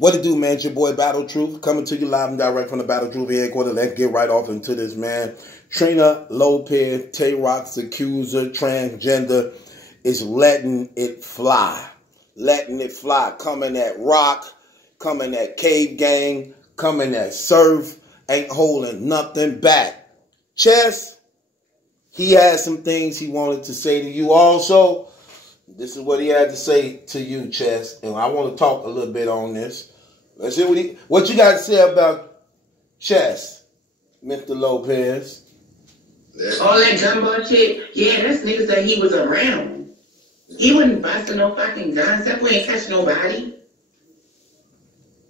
What it do, man? It's your boy Battle Truth coming to you live and direct from the Battle Truth headquarters. Let's get right off into this, man. Trina Lopez, Tay-Rock's accuser, transgender, is letting it fly. Letting it fly. Coming at Rock, coming at Cave Gang, coming at Surf, ain't holding nothing back. Chess, he had some things he wanted to say to you also. This is what he had to say to you, Chess, and I want to talk a little bit on this. Let's see what you got to say about Chess, Mr. Lopez. All that gumbo shit, yeah, that's niggas that he was around. He wasn't busting no fucking guns. That boy ain't catch nobody.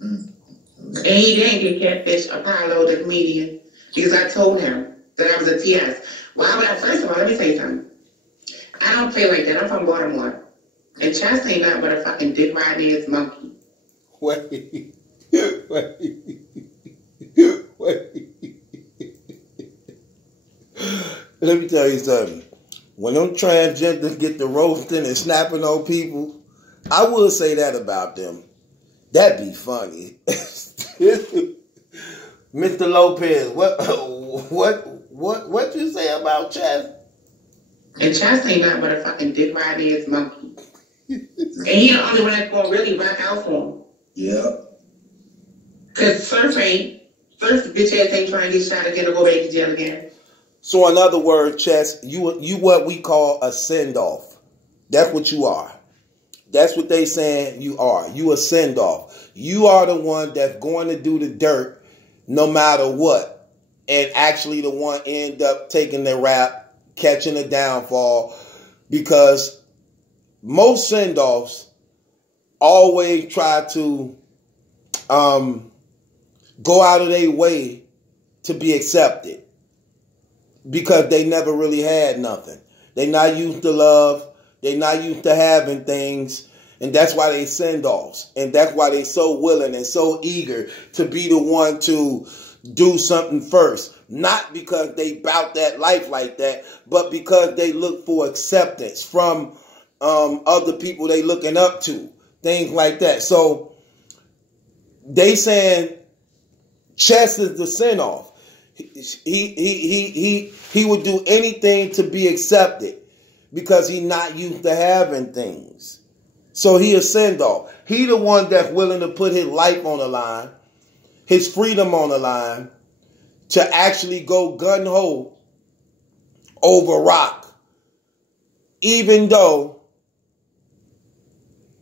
And he didn't get catfish Apollo, the comedian, because I told him that I was a TS. Why would I? First of all, let me say something. I don't play like that. I'm from Baltimore. And Chess ain't nothing but a fucking dick riding ass monkey. Wait. Let me tell you something. When them transgenders get to roasting and snapping on people, I will say that about them. That'd be funny. Mr. Lopez, what you say about Chess? And Chess ain't nothing but a fucking dick riding ass monkey. And he the only one that's gonna really rock out for him. Yeah. Cause Surf bitch ass ain't trying to get shot again or go back to jail again. So in other words, Chess, you what we call a send-off. That's what you are. That's what they saying you are. You a send-off. You are the one that's going to do the dirt no matter what. And actually the one end up taking the rap, catching a downfall, because most send-offs always try to go out of their way to be accepted because they never really had nothing. They not used to love. They not used to having things, and that's why they send-offs. And that's why they so willing and so eager to be the one to do something first. Not because they bout that life like that, but because they look for acceptance from other people they looking up to. Things like that. So they saying Chess is the send-off. He would do anything to be accepted because he not used to having things. So he a send-off. He the one that's willing to put his life on the line, his freedom on the line, to actually go gun-ho over Rock. Even though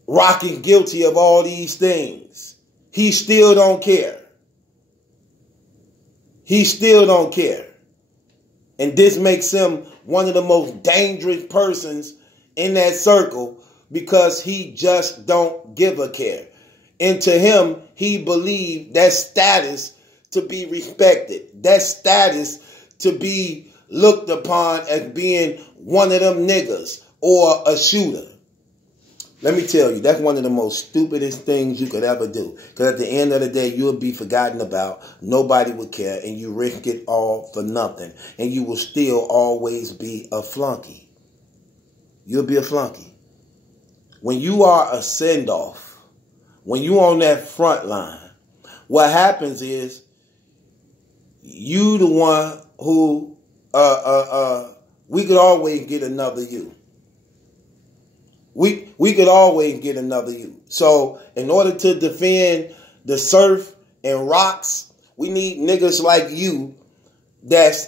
Rock is guilty of all these things, he still don't care. He still don't care. And this makes him one of the most dangerous persons in that circle because he just don't give a care. And to him, he believed that status to be respected. That status to be looked upon as being one of them niggas or a shooter. Let me tell you, that's one of the most stupidest things you could ever do. Because at the end of the day, you'll be forgotten about. Nobody would care. And you risk it all for nothing. And you will still always be a flunky. You'll be a flunky. When you are a send-off, when you on that front line, what happens is you the one who, we could always get another you. We could always get another you. So in order to defend the Surf and Rocks, we need niggas like you that's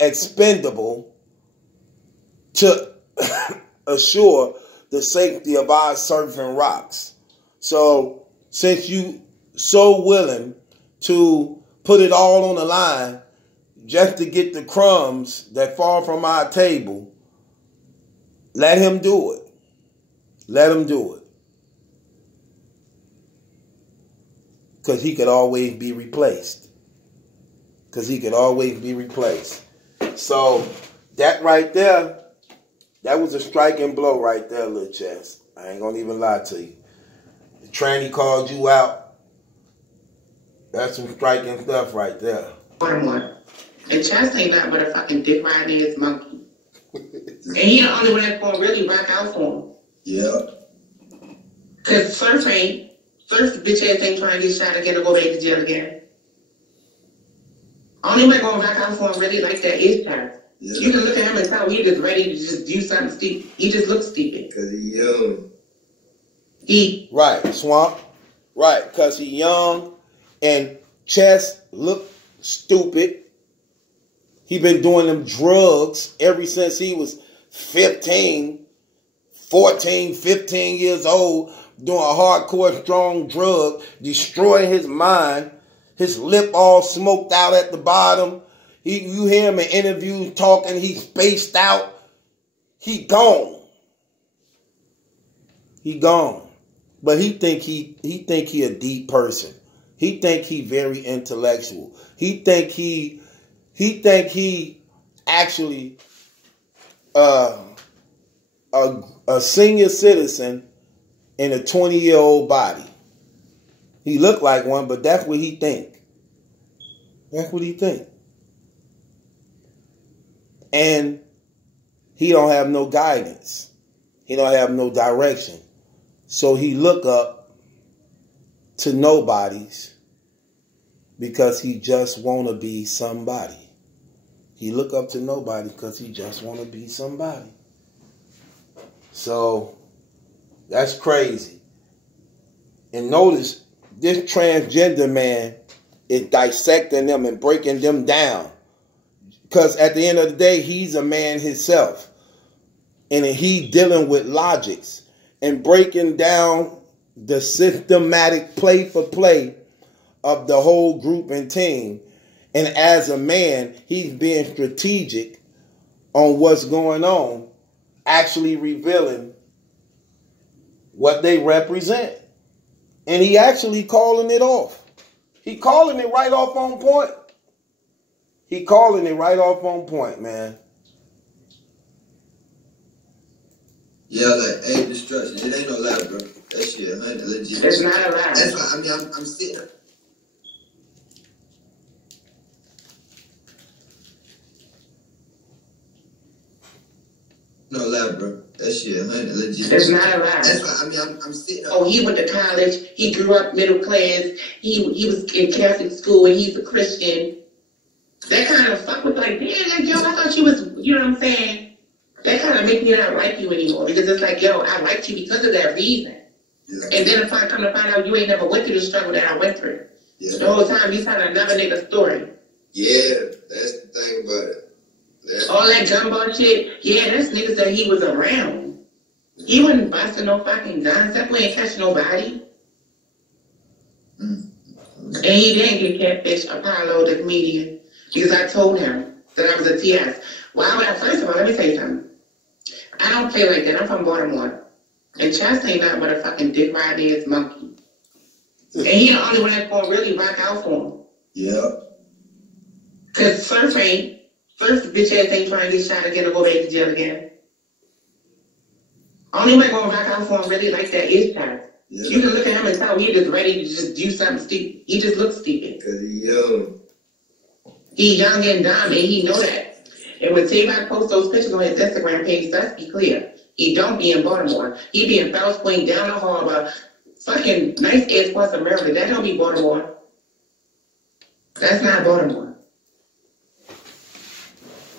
expendable to assure the safety of our Surf and Rocks. So since you so willing to put it all on the line just to get the crumbs that fall from our table, let him do it. Let him do it. Because he could always be replaced. Because he could always be replaced. So, that right there, that was a striking blow right there, little Chess. I ain't gonna even lie to you. The tranny called you out. That's some striking stuff right there. And Chess ain't nothing but a fucking dick riding ass monkey. And he the only one that's gonna really rock out for him. Yeah. Cause Surf First, bitch ass ain't trying to get shot again or go back to jail again. Only way going back out for him really like that is time. Yeah. You can look at him and tell he just ready to just do something stupid. He just looks stupid. Because he young. Right, Swamp. Right, because he young and Chess look stupid. He been doing them drugs ever since he was 14, 15 years old, doing a hardcore strong drug, destroying his mind, his lip all smoked out at the bottom. You hear him in interviews talking, he's spaced out. He gone. He gone. But he think he a deep person. He think he very intellectual. He think he actually a senior citizen in a 20-year-old body. He look like one, but that's what he think. That's what he think. And he don't have no guidance. He don't have no direction. So he look up to nobodies because he just want to be somebody. He look up to nobody because he just want to be somebody. So that's crazy. And notice this transgender man is dissecting them and breaking them down. Because at the end of the day, he's a man himself. And he dealing with logics and breaking down the systematic play for play of the whole group and team. And as a man, he's being strategic on what's going on, actually revealing what they represent. And he actually calling it off. He calling it right off on point. He calling it right off on point, man. Yeah, like, ain't destruction. It ain't no lie, bro. That shit, man, legit. It's not a lie. That's why, I mean, I'm sitting there. No lie, bro. That shit, man, legit. It's not a lie. That's why, I mean, I'm sitting there. Oh, he went to college. He grew up middle class. He was in Catholic school and he's a Christian. That kind of fuck with like, damn, like, yo, I thought you was, you know what I'm saying? That kind of make me not like you anymore because it's like, yo, I liked you because of that reason. Yeah. And then if I come to find out you ain't never went through the struggle that I went through. Yeah. The whole time you telling another nigga story. Yeah, that's the thing about it. All that gumball shit, yeah, that's niggas that he was around. He wasn't busting no fucking guns. That way ain't catch nobody. And he didn't get catfish Apollo, the comedian, because I told him that I was a TS. Why would I? First of all, let me tell you something. I don't play like that. I'm from Baltimore. And Chess ain't nothing but a fucking dick riding ass monkey. And he the only one that's gonna really rock out for him. Yeah. Cause first bitch ass ain't trying to get shot again or go back to jail again. Only way gonna rock out for him really like that is time. Yeah. You can look at him and tell he just ready to just do something stupid. He just looks stupid. Cause he young. He young and dumb and he know that. And when T-Mac posts those pictures on his Instagram page, let's be clear. He don't be in Baltimore. He be in Fells Point, down the harbor, fucking nice ass parts of Maryland. That don't be Baltimore. That's not Baltimore.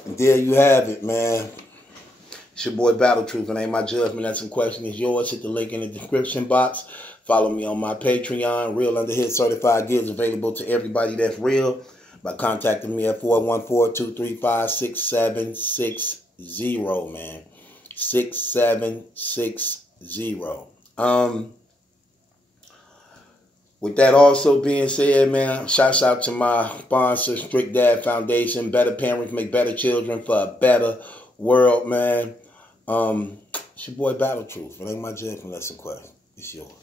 There you have it, man. It's your boy Battle Truth, and ain't my judgment. That's some question is yours. Hit the link in the description box. Follow me on my Patreon. Real Under Hit Certified Gives available to everybody that's real by contacting me at 414-235-6760, man. 6760. With that also being said, man, shouts out to my sponsor, Strict Dad Foundation. Better parents make better children for a better world, man. It's your boy Battle Truth. It ain't my judgment, that's a question. It's yours.